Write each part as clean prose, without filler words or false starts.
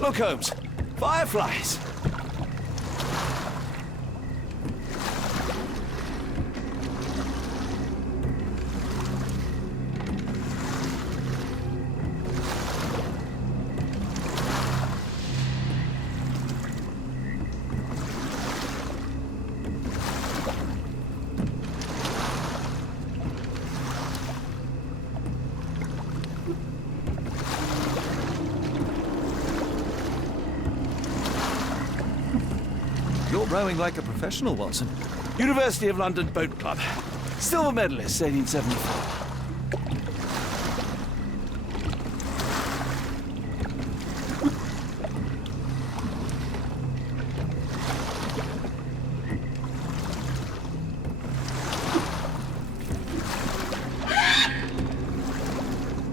Look, Holmes. Fireflies. You're rowing like a professional, Watson. University of London Boat Club. Silver medalist, 1874.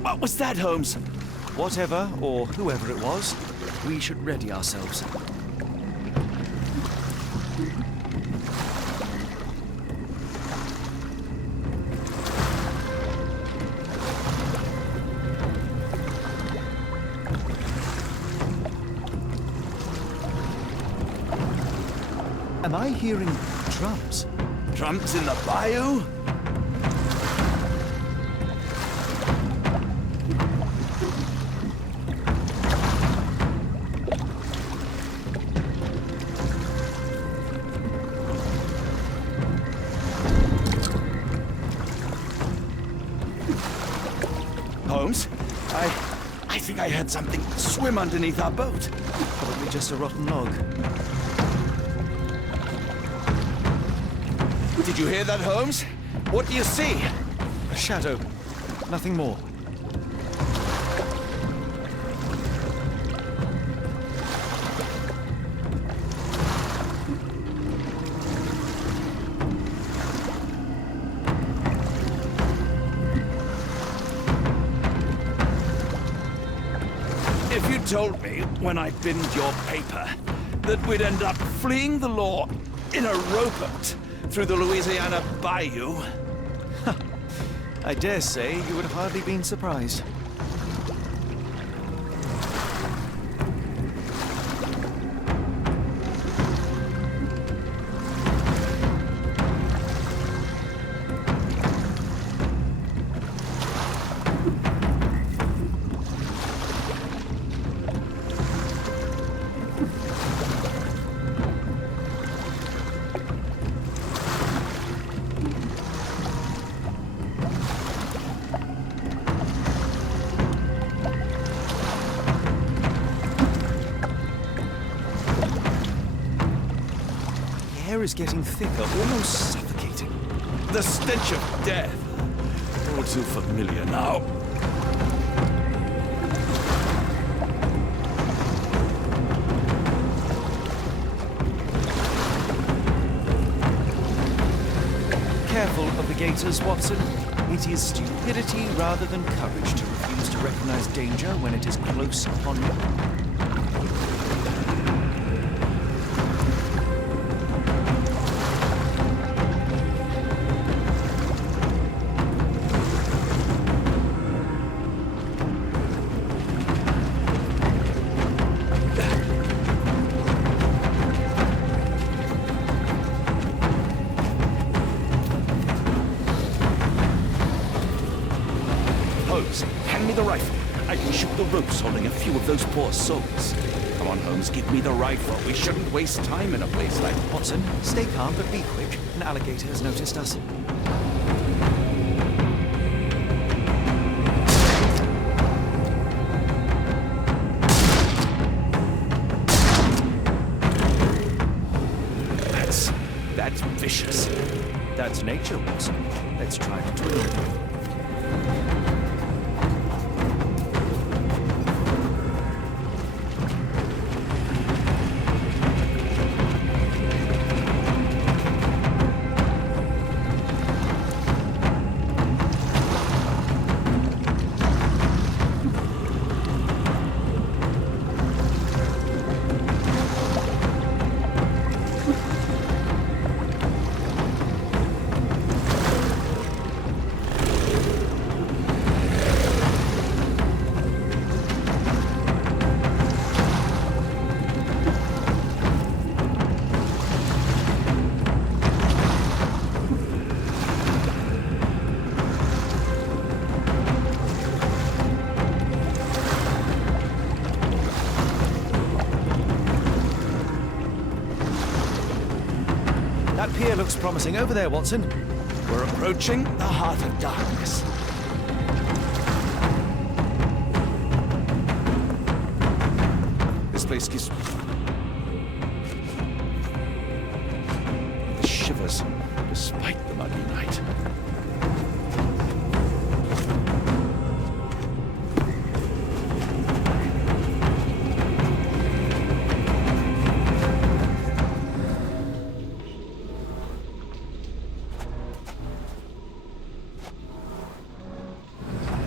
What was that, Holmes? Whatever, or whoever it was, we should ready ourselves. Am I hearing drums? Drums in the bayou? Holmes, I think I heard something swim underneath our boat. Probably just a rotten log. Did you hear that, Holmes? What do you see? A shadow. Nothing more. If you told me when I binned your paper that we'd end up fleeing the law in a rowboat through the Louisiana Bayou, I dare say you would have hardly been surprised. The air is getting thicker, almost suffocating. the stench of death. All too familiar now. Careful of the gators, Watson. It is stupidity rather than courage to refuse to recognize danger when it is close upon you. Holmes, hand me the rifle. I can shoot the ropes holding a few of those poor souls. Come on, Holmes, give me the rifle. We shouldn't waste time in a place like... Watson, stay calm, but be quick. An alligator has noticed us. That's vicious. That's nature, Watson. Let's try to twin it. That pier looks promising over there, Watson. We're approaching the heart of darkness. This place gives the shivers despite the muggy night.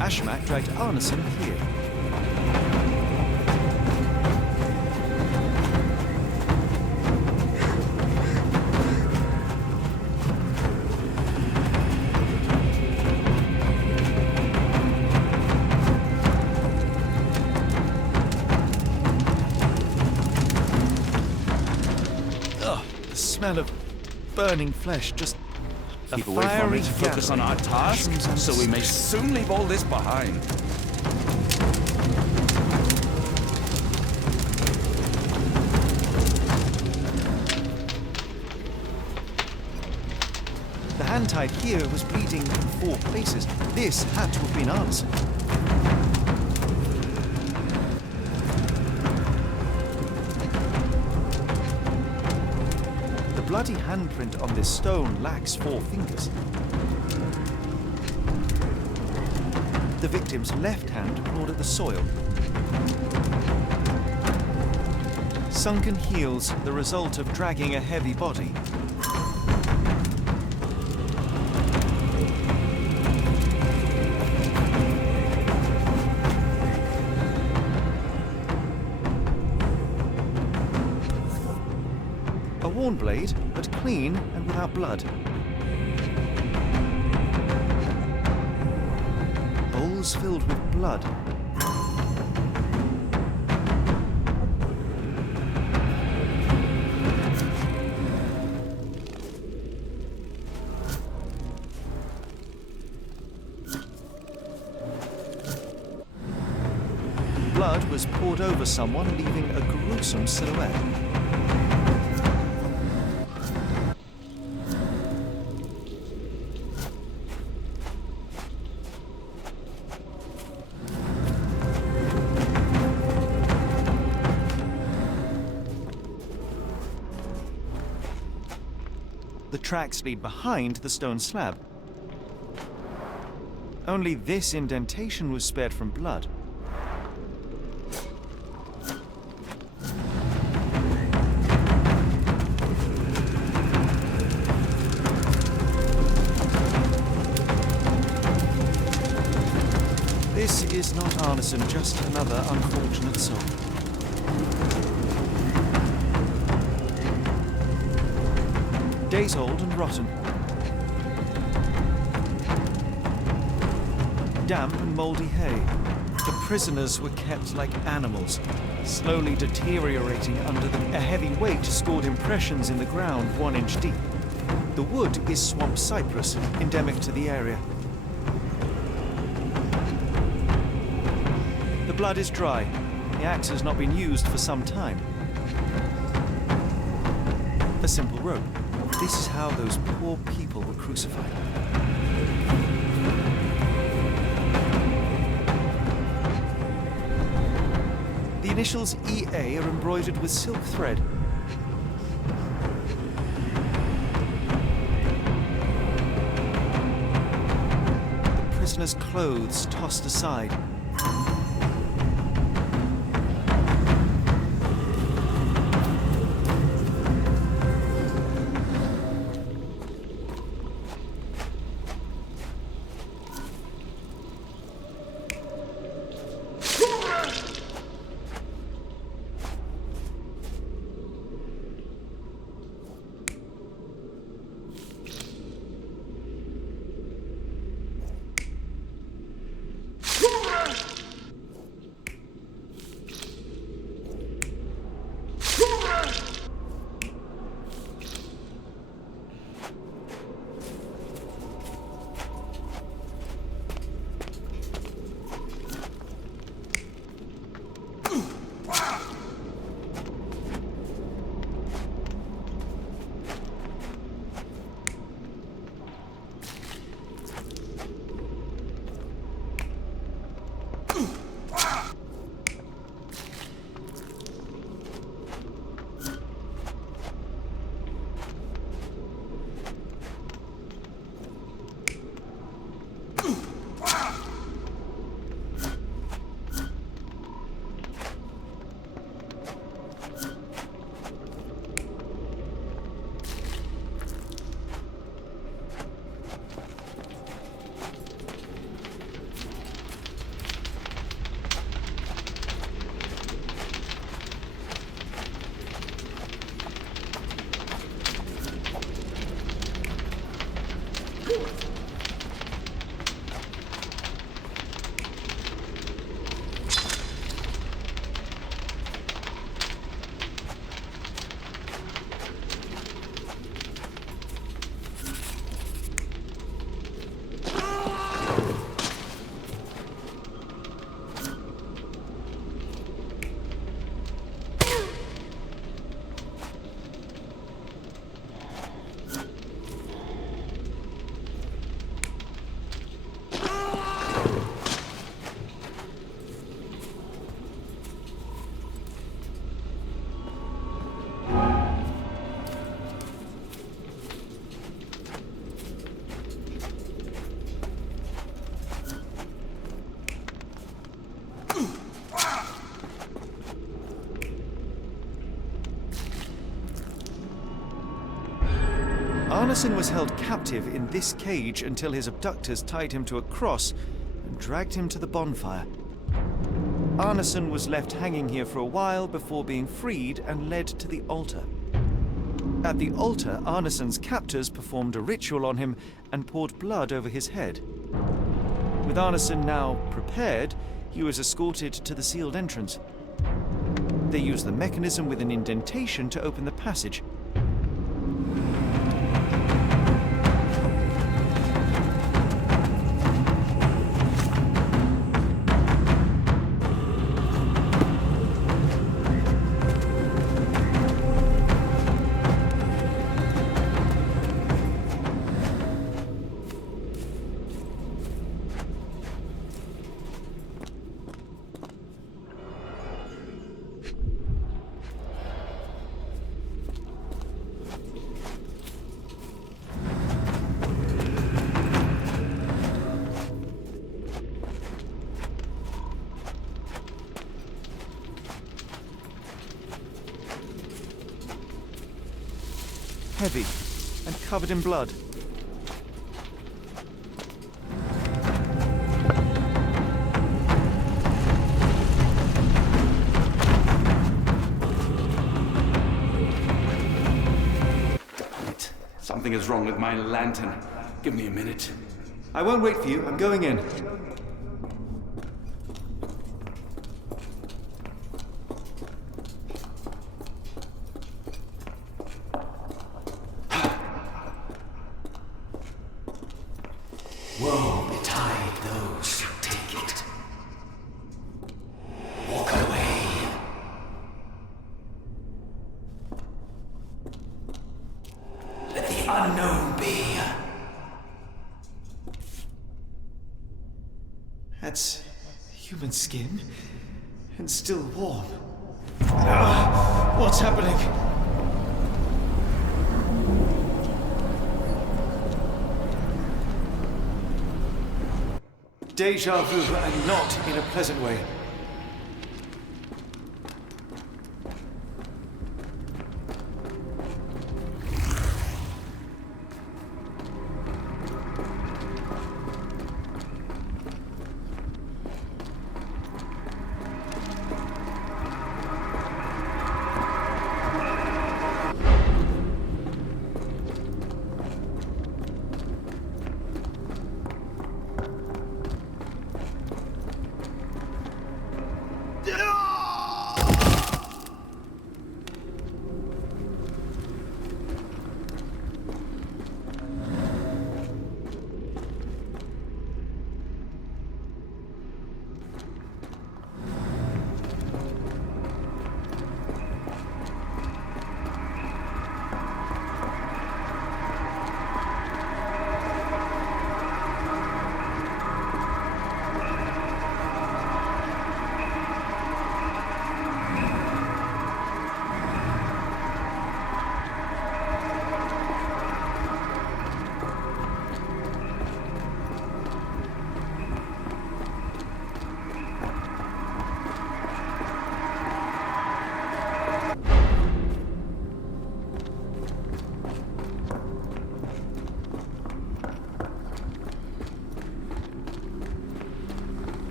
Ashmak dragged Arneson here. The smell of burning flesh, just a Keep away from fiery it, focus on our gathering of task, passions and so we may soon leave all this behind. The hand tied here was bleeding in 4 places. This had to have been Arneson. The bloody handprint on this stone lacks 4 fingers. The victim's left hand clawed at the soil. Sunken heels, the result of dragging a heavy body. A worn blade, but clean and without blood. Bowls filled with blood. Blood was poured over someone, leaving a gruesome silhouette. The tracks lead behind the stone slab. Only this indentation was spared from blood. This is not Arneson, just another unfortunate soul. Days old and rotten. Damp and mouldy hay. The prisoners were kept like animals, slowly deteriorating under them. A heavy weight scored impressions in the ground 1 inch deep. The wood is swamp cypress, endemic to the area. The blood is dry. The axe has not been used for some time. A simple rope. This is how those poor people were crucified. The initials EA are embroidered with silk thread. The prisoner's clothes tossed aside. Arneson was held captive in this cage until his abductors tied him to a cross and dragged him to the bonfire. Arneson was left hanging here for a while before being freed and led to the altar. At the altar, Arneson's captors performed a ritual on him and poured blood over his head. With Arneson now prepared, he was escorted to the sealed entrance. They used the mechanism with an indentation to open the passage. Heavy and covered in blood. Something is wrong with my lantern. Give me a minute. I won't wait for you. I'm going in. Woe betide those who take it. Walk away. Let the unknown be. That's human skin and still warm. What's happening? Deja vu, and not in a pleasant way.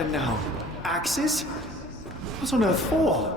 And now, axes? What on earth for?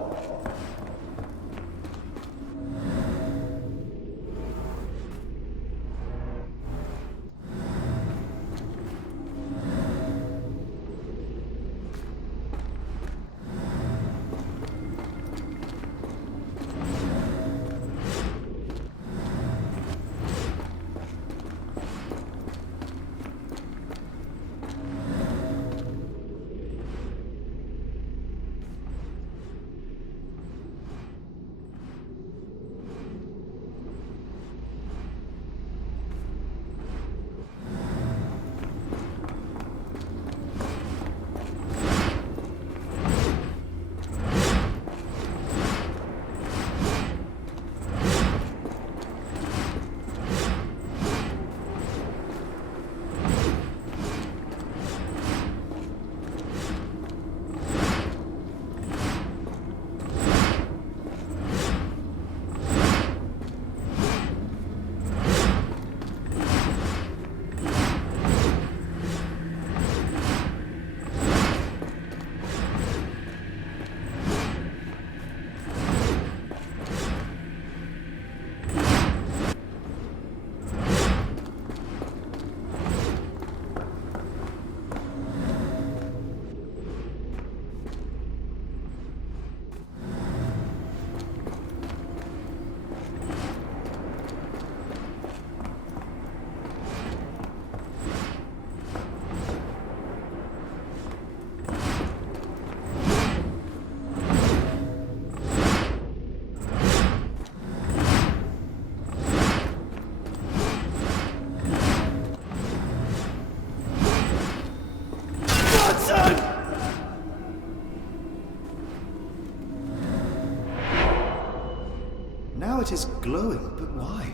Now it is glowing, but why?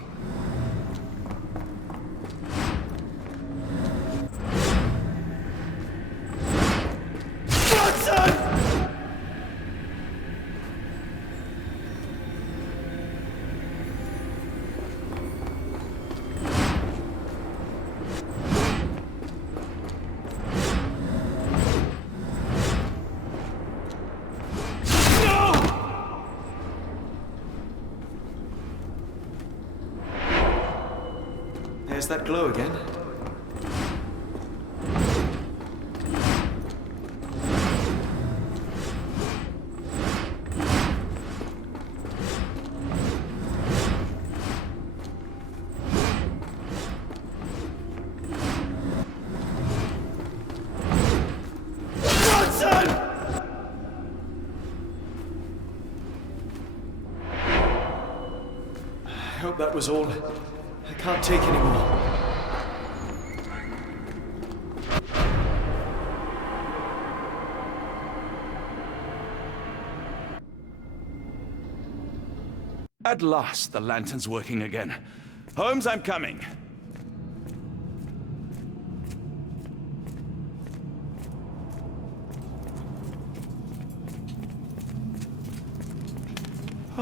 There's that glow again. I hope that was all. I can't take any more. At last, the lantern's working again. Holmes, I'm coming.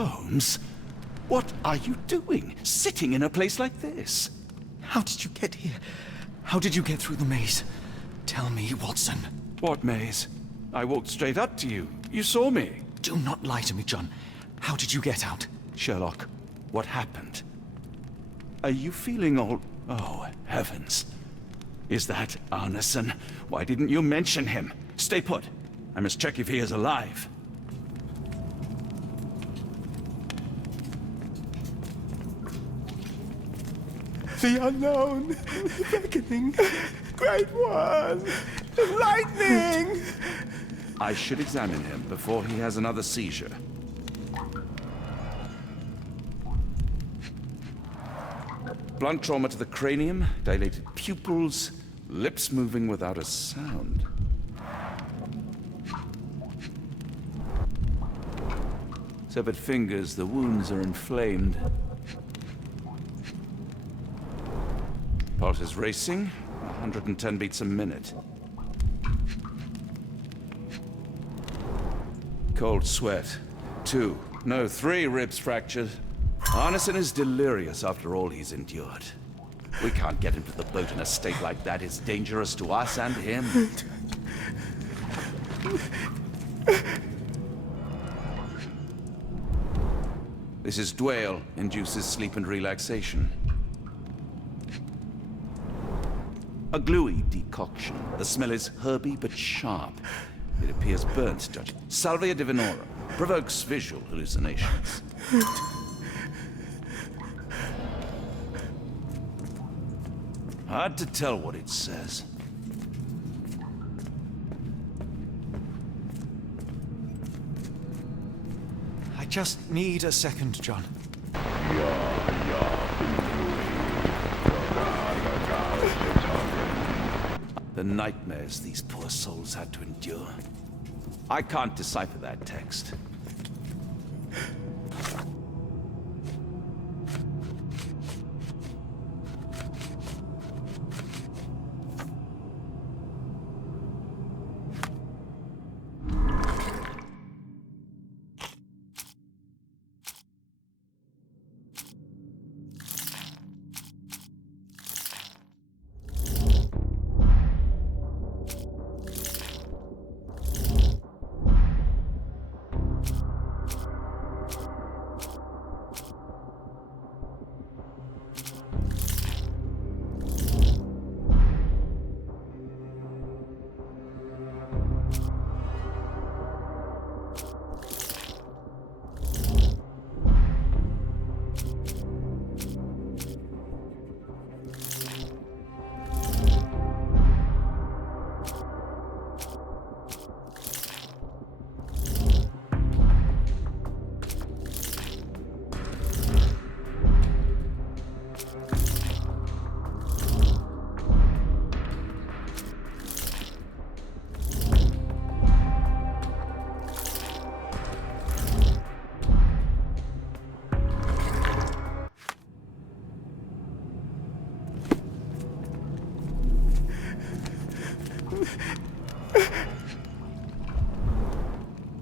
Holmes, what are you doing, sitting in a place like this? How did you get here? How did you get through the maze? Tell me, Watson. What maze? I walked straight up to you. You saw me. Do not lie to me, John. How did you get out? Sherlock, what happened? Are you feeling all... Oh, heavens. Is that Arneson? Why didn't you mention him? Stay put. I must check if he is alive. The unknown, beckoning, great one, lightning! I should examine him before he has another seizure. Blunt trauma to the cranium, dilated pupils, lips moving without a sound. Severed fingers, the wounds are inflamed. Pulse is racing, 110 beats a minute. Cold sweat. 2, no, 3 ribs fractured. Arneson is delirious after all he's endured. We can't get him to the boat in a state like that. It's dangerous to us and him. This is Dwale, induces sleep and relaxation. A gluey decoction. The smell is herby but sharp. It appears burnt, Judge. Salvia divinorum. Provokes visual hallucinations. Hard to tell what it says. I just need a second, John. The nightmares these poor souls had to endure. I can't decipher that text.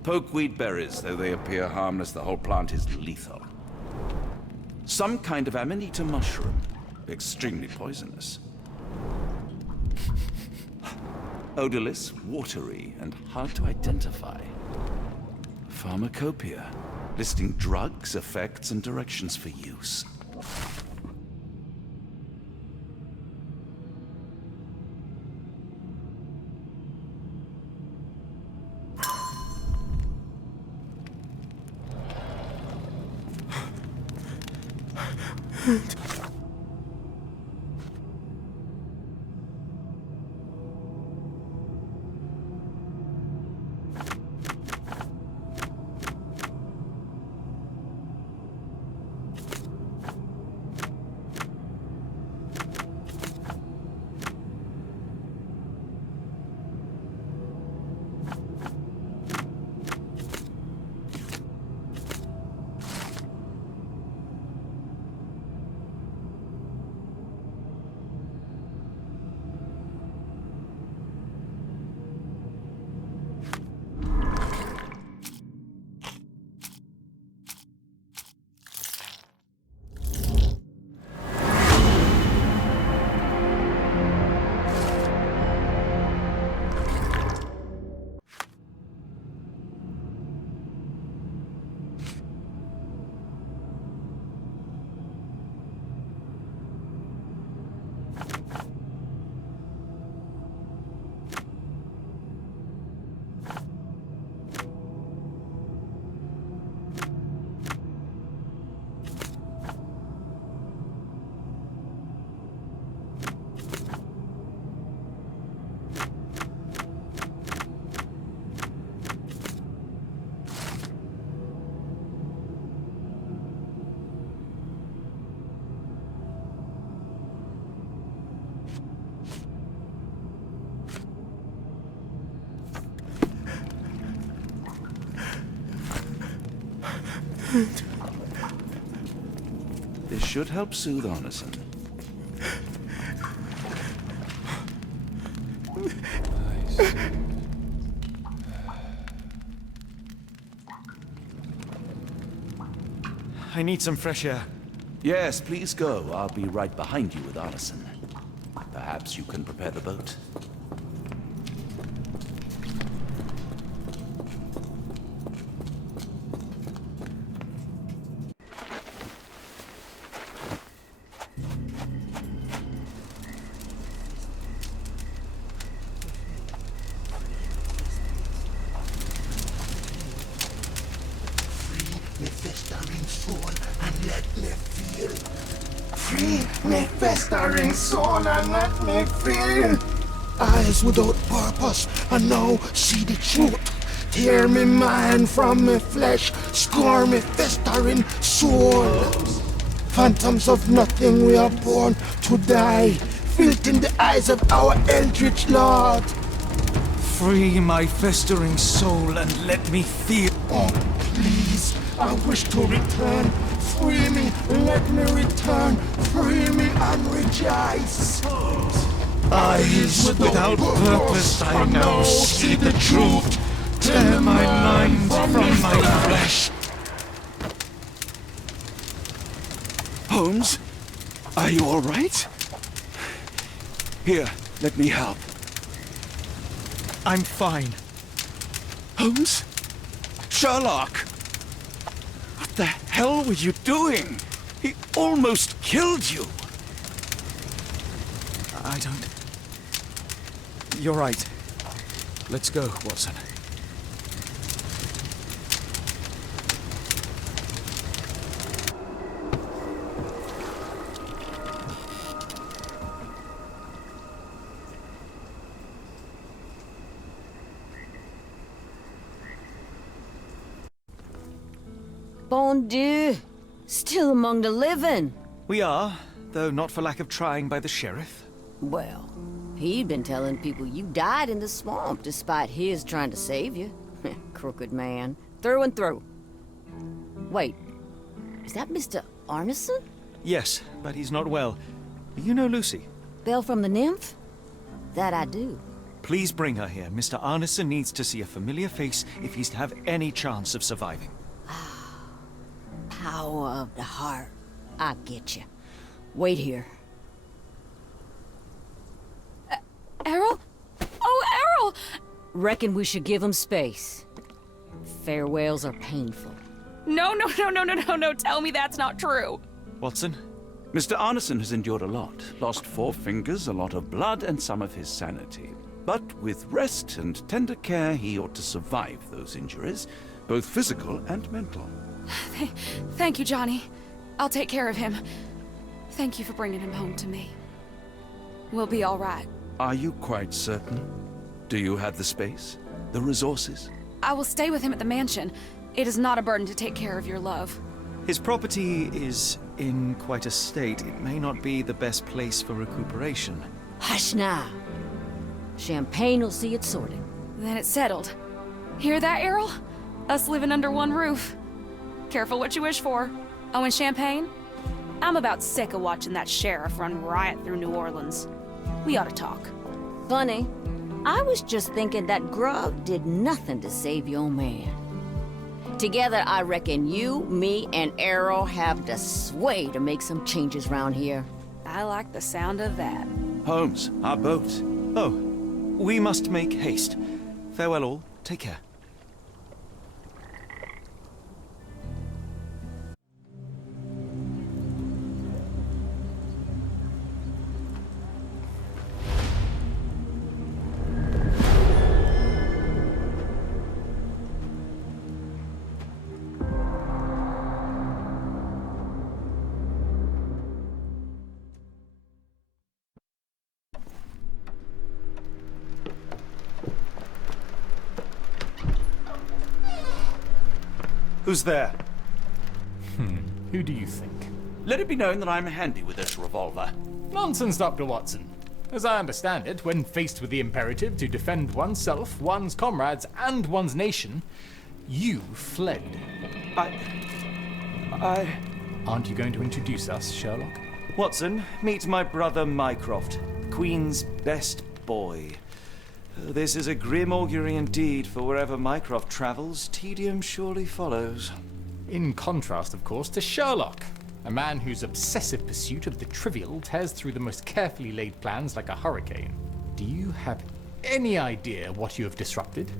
Pokeweed berries, though they appear harmless, the whole plant is lethal. Some kind of amanita mushroom, extremely poisonous. Odorless, watery, and hard to identify. Pharmacopoeia, listing drugs, effects, and directions for use. This should help soothe Arneson. I need some fresh air. Yes, please go. I'll be right behind you with Arneson. Perhaps you can prepare the boat. Me festering soul and let me feel. Free me festering soul and let me feel. Eyes without purpose and now see the truth. Tear me mind from me flesh, score me festering soul. Phantoms of nothing, we are born to die. Filth in the eyes of our eldritch lord. Free my festering soul and let me feel. Oh, please, I wish to return. Free me, let me return. Free me and rejoice. Eyes Without purpose, I now see the truth. Tear my mind from my flesh. Holmes? Are you all right? Here, let me help. I'm fine. Holmes? Sherlock! What the hell were you doing? He almost killed you. I don't... You're right. Let's go, Watson. Bon Dieu! Still among the living. We are, though not for lack of trying by the sheriff. Well, he'd been telling people you died in the swamp despite his trying to save you. Crooked man. Through and through. Wait, is that Mr. Arneson? Yes, but he's not well. You know Lucy. Belle from the nymph? That I do. Please bring her here. Mr. Arneson needs to see a familiar face if he's to have any chance of surviving. Power of the heart. I get you. Wait here. Errol? Oh, Errol! Reckon we should give him space. Farewells are painful. No, tell me that's not true. Watson? Mr. Arneson has endured a lot. Lost 4 fingers, a lot of blood, and some of his sanity. But with rest and tender care, he ought to survive those injuries, both physical and mental. Thank you, Johnny. I'll take care of him. Thank you for bringing him home to me. We'll be all right. Are you quite certain? Do you have the space? The resources? I will stay with him at the mansion. It is not a burden to take care of your love. His property is in quite a state. It may not be the best place for recuperation. Hush now. Champagne will see it sorted. Then it's settled. Hear that, Errol? Us living under one roof. Careful what you wish for. Oh, and champagne? I'm about sick of watching that sheriff run riot through New Orleans. We ought to talk. Funny. I was just thinking that grub did nothing to save your man. Together, I reckon you, me, and Errol have the sway to make some changes round here. I like the sound of that. Holmes, our boat. Oh, we must make haste. Farewell all. Take care. Who's there? Who do you think? Let it be known that I'm handy with this revolver. Nonsense, Dr. Watson. As I understand it, when faced with the imperative to defend oneself, one's comrades, and one's nation, you fled. Aren't you going to introduce us, Sherlock? Watson, meet my brother Mycroft, Queen's best boy. This is a grim augury indeed, for wherever Mycroft travels, tedium surely follows. In contrast, of course, to Sherlock, a man whose obsessive pursuit of the trivial tears through the most carefully laid plans like a hurricane. Do you have any idea what you have disrupted?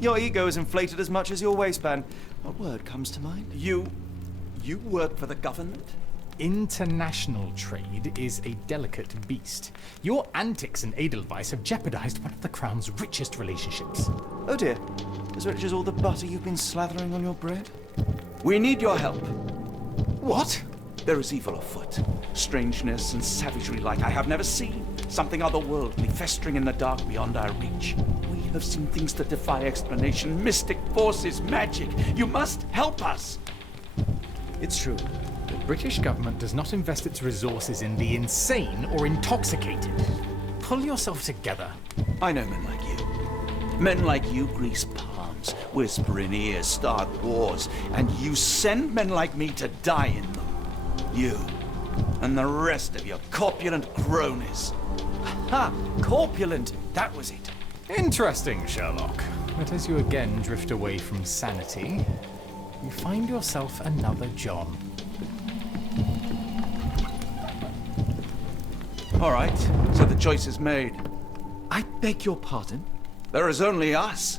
Your ego is inflated as much as your waistband. What word comes to mind? You work for the government? International trade is a delicate beast. Your antics and Edelweiss have jeopardized one of the Crown's richest relationships. Oh dear. As rich as all the butter you've been slathering on your bread? We need your help. What? There is evil afoot. Strangeness and savagery like I have never seen. Something otherworldly festering in the dark beyond our reach. We have seen things that defy explanation. Mystic forces, magic. You must help us. It's true. The British government does not invest its resources in the insane or intoxicated. Pull yourself together. I know men like you. Men like you grease palms, whisper in ears, start wars, and you send men like me to die in them. You and the rest of your corpulent cronies. Ha! Corpulent! That was it. Interesting, Sherlock. But as you again drift away from sanity, you find yourself another John. All right, so the choice is made. I beg your pardon? There is only us.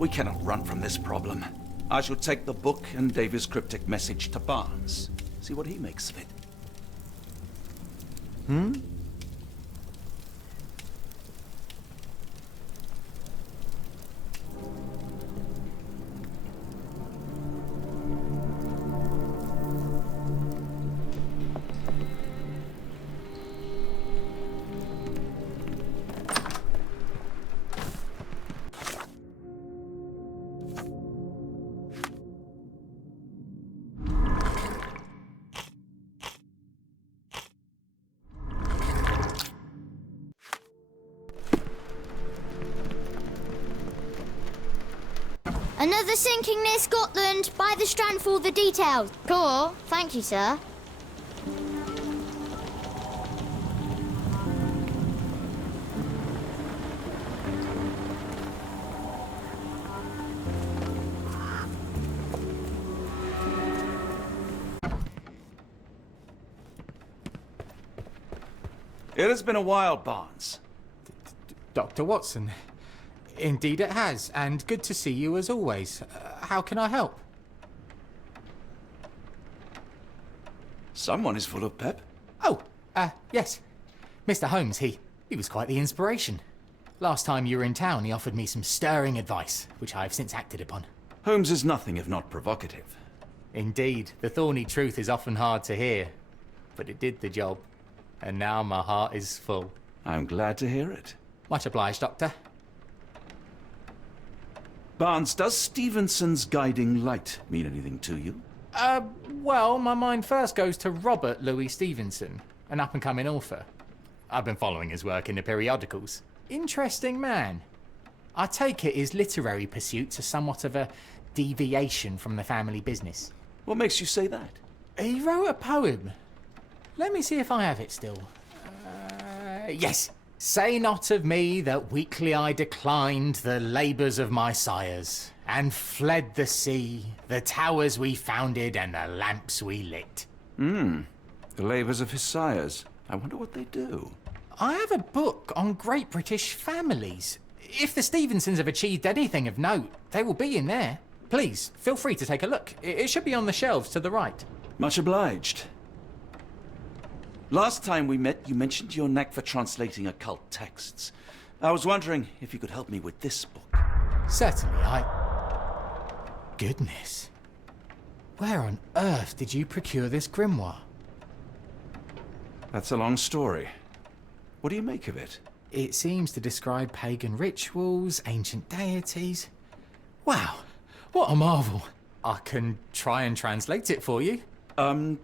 We cannot run from this problem. I shall take the book and Davy's cryptic message to Barnes. See what he makes of it. Another sinking near Scotland. By the Strand for all the details. Cool. Thank you, sir. It has been a while, Barnes. Dr. Watson. Indeed it has, and good to see you as always. How can I help? Someone is full of pep. Oh, yes. Mr. Holmes, he was quite the inspiration. Last time you were in town, he offered me some stirring advice, which I have since acted upon. Holmes is nothing if not provocative. Indeed, the thorny truth is often hard to hear, but it did the job, and now my heart is full. I'm glad to hear it. Much obliged, Doctor. Barnes, does Stevenson's guiding light mean anything to you? Well, my mind first goes to Robert Louis Stevenson, an up-and-coming author. I've been following his work in the periodicals. Interesting man. I take it his literary pursuits are somewhat of a deviation from the family business. What makes you say that? He wrote a poem. Let me see if I have it still. Yes. Say not of me that weakly I declined the labours of my sires, and fled the sea, the towers we founded, and the lamps we lit. The labours of his sires. I wonder what they do. I have a book on great British families. If the Stevensons have achieved anything of note, they will be in there. Please, feel free to take a look. It should be on the shelves to the right. Much obliged. Last time we met, you mentioned your knack for translating occult texts. I was wondering if you could help me with this book. Certainly, Goodness. Where on earth did you procure this grimoire? That's a long story. What do you make of it? It seems to describe pagan rituals, ancient deities. Wow, what a marvel. I can try and translate it for you.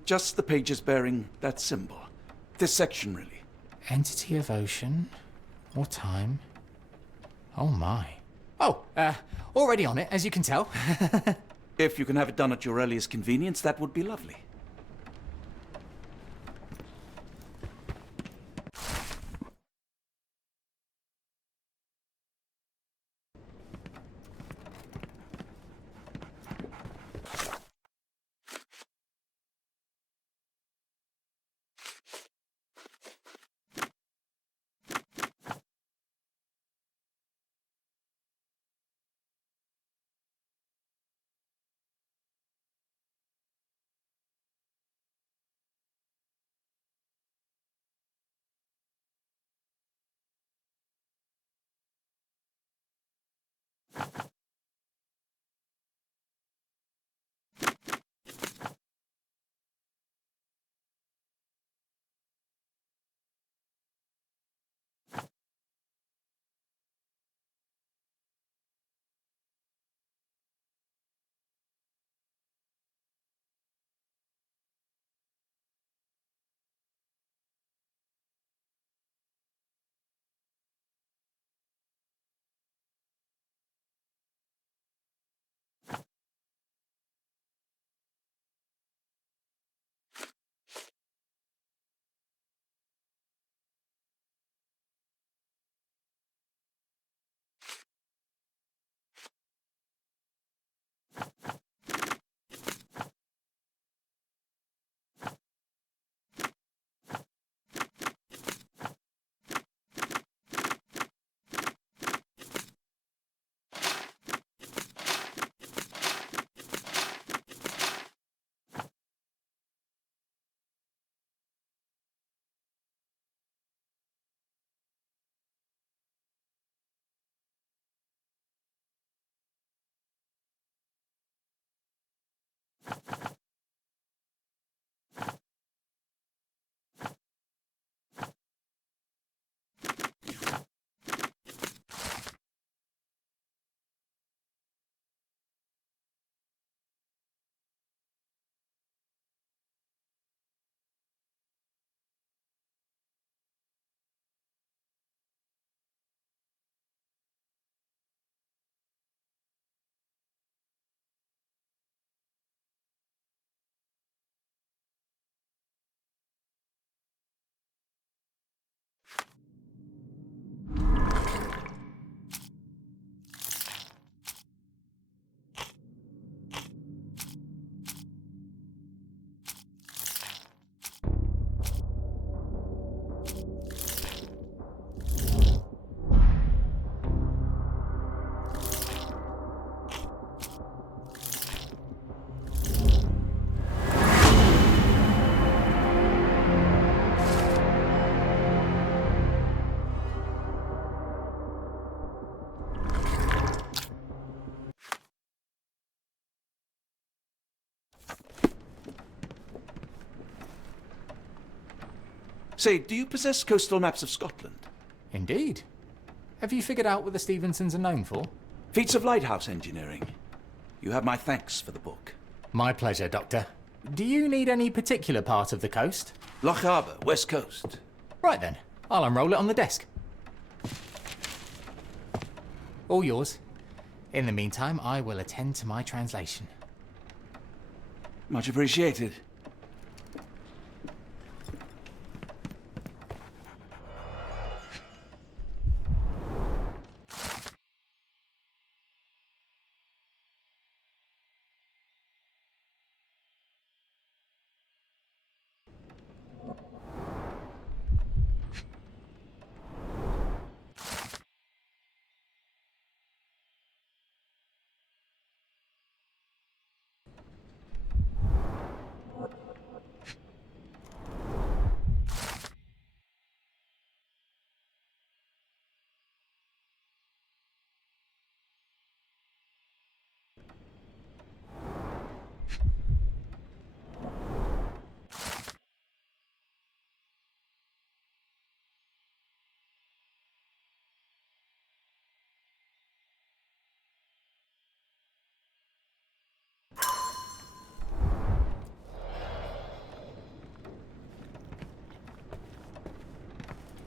Just the pages bearing that symbol. This section, really. Entity of ocean, or time. Oh my. Oh, already on it, as you can tell. If you can have it done at your earliest convenience, that would be lovely. Say, do you possess coastal maps of Scotland? Indeed. Have you figured out what the Stevensons are known for? Feats of lighthouse engineering. You have my thanks for the book. My pleasure, Doctor. Do you need any particular part of the coast? Loch Harbour, West Coast. Right then, I'll unroll it on the desk. All yours. In the meantime, I will attend to my translation. Much appreciated.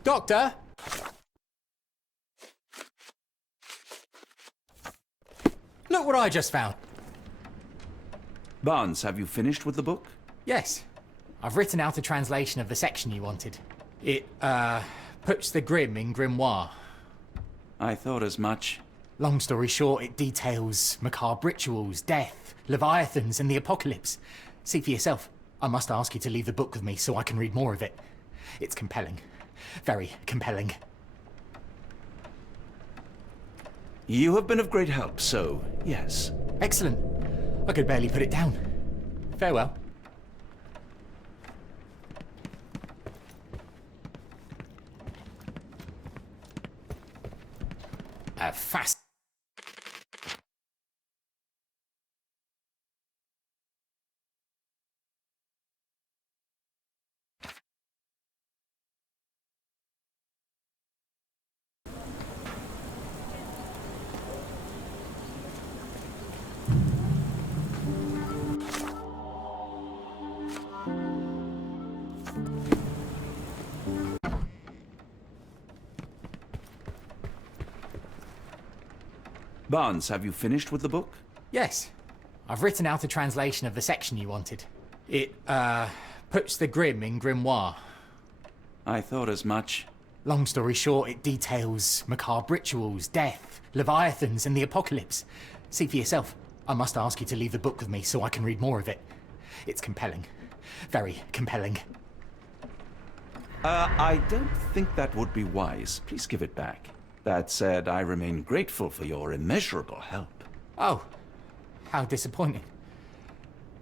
Doctor! Look what I just found. Barnes, have you finished with the book? Yes. I've written out a translation of the section you wanted. It, puts the grim in grimoire. I thought as much. Long story short, it details macabre rituals, death, leviathans, and the apocalypse. See for yourself. I must ask you to leave the book with me so I can read more of it. It's compelling. Very compelling. You have been of great help, so yes. Excellent. I could barely put it down. Farewell. Fast. Barnes, have you finished with the book? Yes. I've written out a translation of the section you wanted. It, puts the grim in grimoire. I thought as much. Long story short, it details macabre rituals, death, leviathans, and the apocalypse. See for yourself. I must ask you to leave the book with me so I can read more of it. It's compelling. Very compelling. I don't think that would be wise. Please give it back. That said, I remain grateful for your immeasurable help. Oh, how disappointing.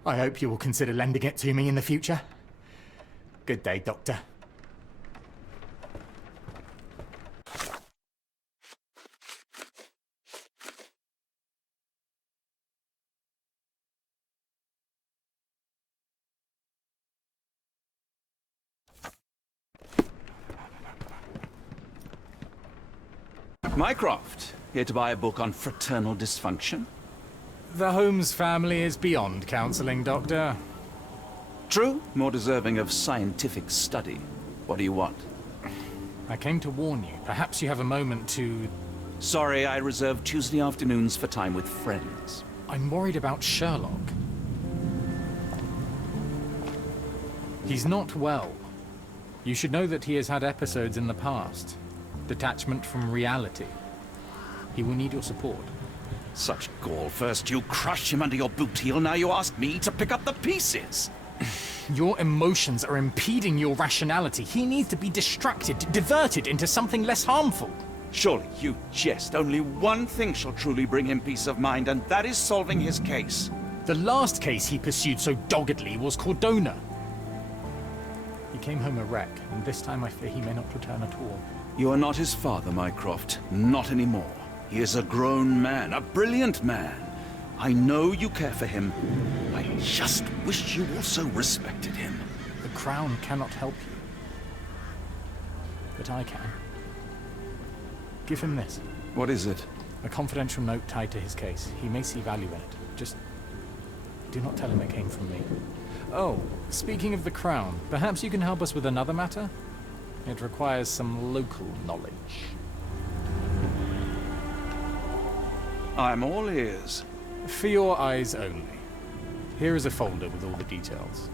I hope you will consider lending it to me in the future. Good day, Doctor. Mycroft, here to buy a book on fraternal dysfunction? The Holmes family is beyond counseling, Doctor. True, more deserving of scientific study. What do you want? I came to warn you. Perhaps you have a moment to... Sorry, I reserve Tuesday afternoons for time with friends. I'm worried about Sherlock. He's not well. You should know that he has had episodes in the past. Detachment from reality. He will need your support. Such gall. First you crush him under your boot heel, now you ask me to pick up the pieces. Your emotions are impeding your rationality. He needs to be distracted, diverted into something less harmful. Surely you jest. Only one thing shall truly bring him peace of mind, and that is solving his case. The last case he pursued so doggedly was Cordona. He came home a wreck, and this time I fear he may not return at all. You are not his father, Mycroft. Not anymore. He is a grown man, a brilliant man. I know you care for him. I just wish you also respected him. The Crown cannot help you. But I can. Give him this. What is it? A confidential note tied to his case. He may see value in it. Just do not tell him it came from me. Oh, speaking of the Crown, perhaps you can help us with another matter? It requires some local knowledge. I'm all ears. For your eyes only. Here is a folder with all the details.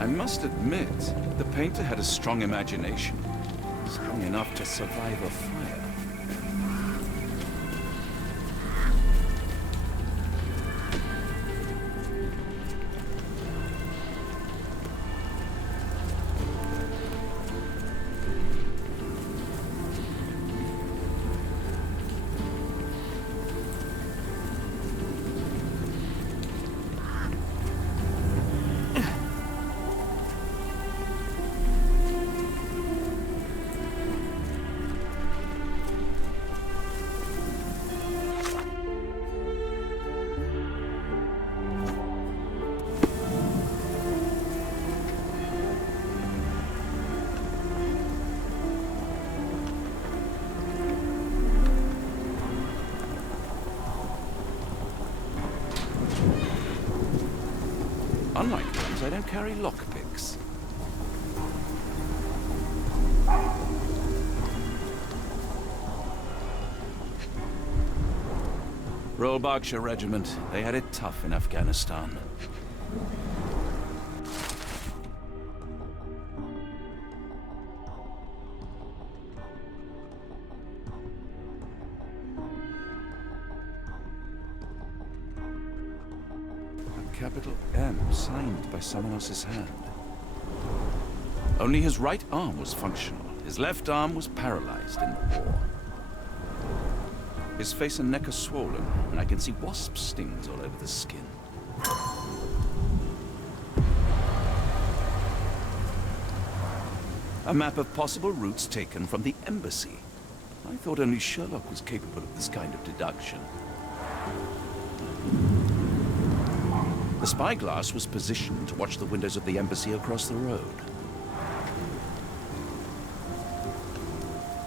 I must admit, the painter had a strong imagination. Strong enough to survive a fire. Unlike Holmes, I don't carry lockpicks. Royal Berkshire Regiment. They had it tough in Afghanistan. Capital M, signed by someone else's hand. Only his right arm was functional. His left arm was paralyzed in the war. His face and neck are swollen, and I can see wasp stings all over the skin. A map of possible routes taken from the embassy. I thought only Sherlock was capable of this kind of deduction. The spyglass was positioned to watch the windows of the embassy across the road.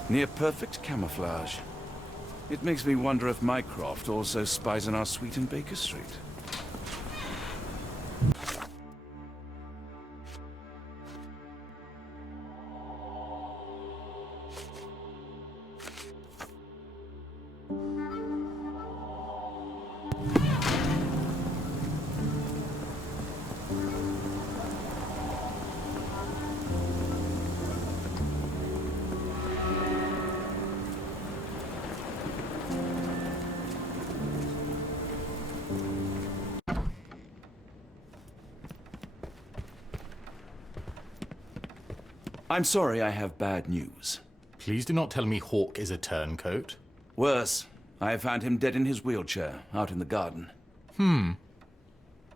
Near perfect camouflage. It makes me wonder if Mycroft also spies on our suite in Baker Street. I'm sorry, I have bad news. Please do not tell me Hawk is a turncoat. Worse, I have found him dead in his wheelchair, out in the garden.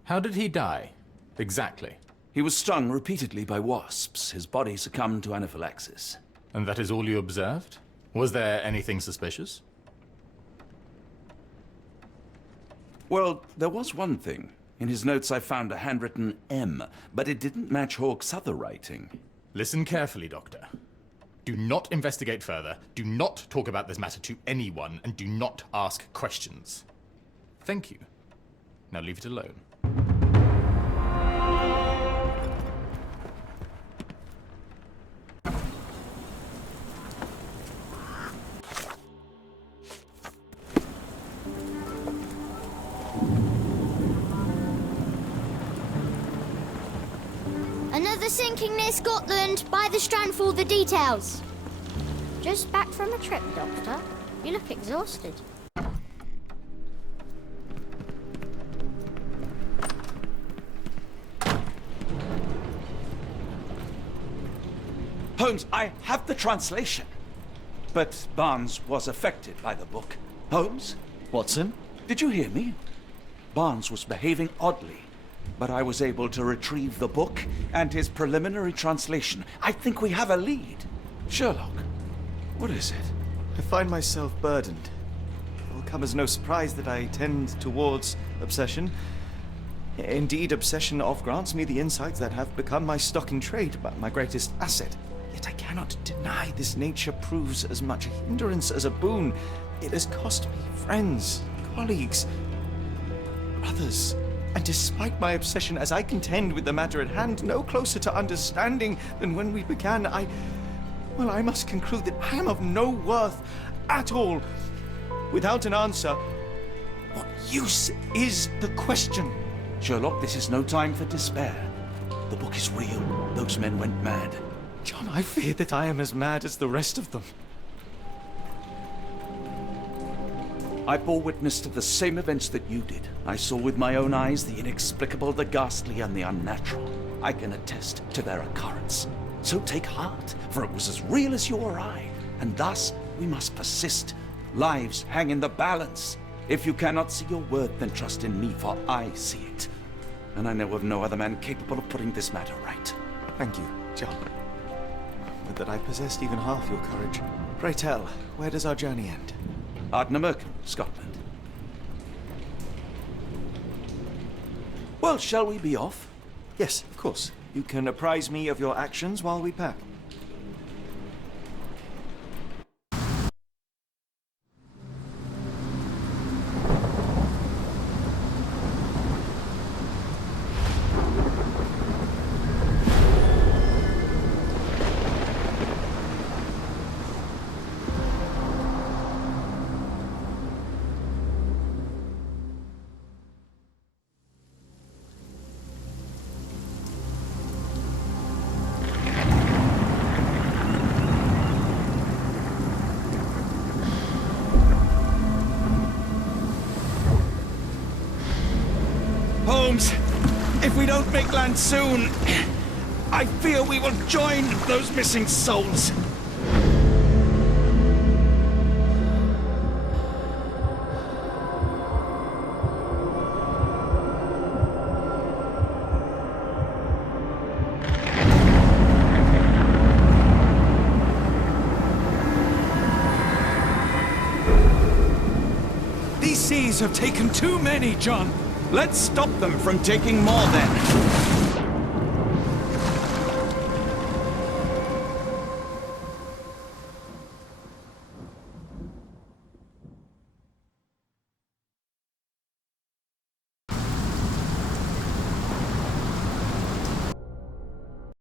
How did he die? Exactly. He was stung repeatedly by wasps. His body succumbed to anaphylaxis. And that is all you observed? Was there anything suspicious? Well, there was one thing. In his notes I found a handwritten M, but it didn't match Hawk's other writing. Listen carefully, Doctor. Do not investigate further, do not talk about this matter to anyone, and do not ask questions. Thank you. Now leave it alone. Another sinking near Scotland. By the Strand for all the details. Just back from a trip, Doctor. You look exhausted. Holmes, I have the translation. But Barnes was affected by the book. Holmes? Watson? Did you hear me? Barnes was behaving oddly, but I was able to retrieve the book and his preliminary translation. I think we have a lead. Sherlock, what is it? I find myself burdened. It will come as no surprise that I tend towards obsession. Indeed, obsession oft grants me the insights that have become my stock in trade, but my greatest asset. Yet I cannot deny this nature proves as much a hindrance as a boon. It has cost me friends, colleagues, brothers. And despite my obsession, as I contend with the matter at hand, no closer to understanding than when we began, I must conclude that I am of no worth at all. Without an answer, what use is the question? Sherlock, this is no time for despair. The book is real. Those men went mad. John, I fear that I am as mad as the rest of them. I bore witness to the same events that you did. I saw with my own eyes the inexplicable, the ghastly, and the unnatural. I can attest to their occurrence. So take heart, for it was as real as you or I, and thus we must persist. Lives hang in the balance. If you cannot see your worth, then trust in me, for I see it. And I know of no other man capable of putting this matter right. Thank you, John. Would that I possessed even half your courage. Pray tell, where does our journey end? Ardnamurchan, Scotland. Well, shall we be off? Yes, of course. You can apprise me of your actions while we pack. Holmes, if we don't make land soon, I fear we will join those missing souls. These seas have taken too many, John. Let's stop them from taking more, then.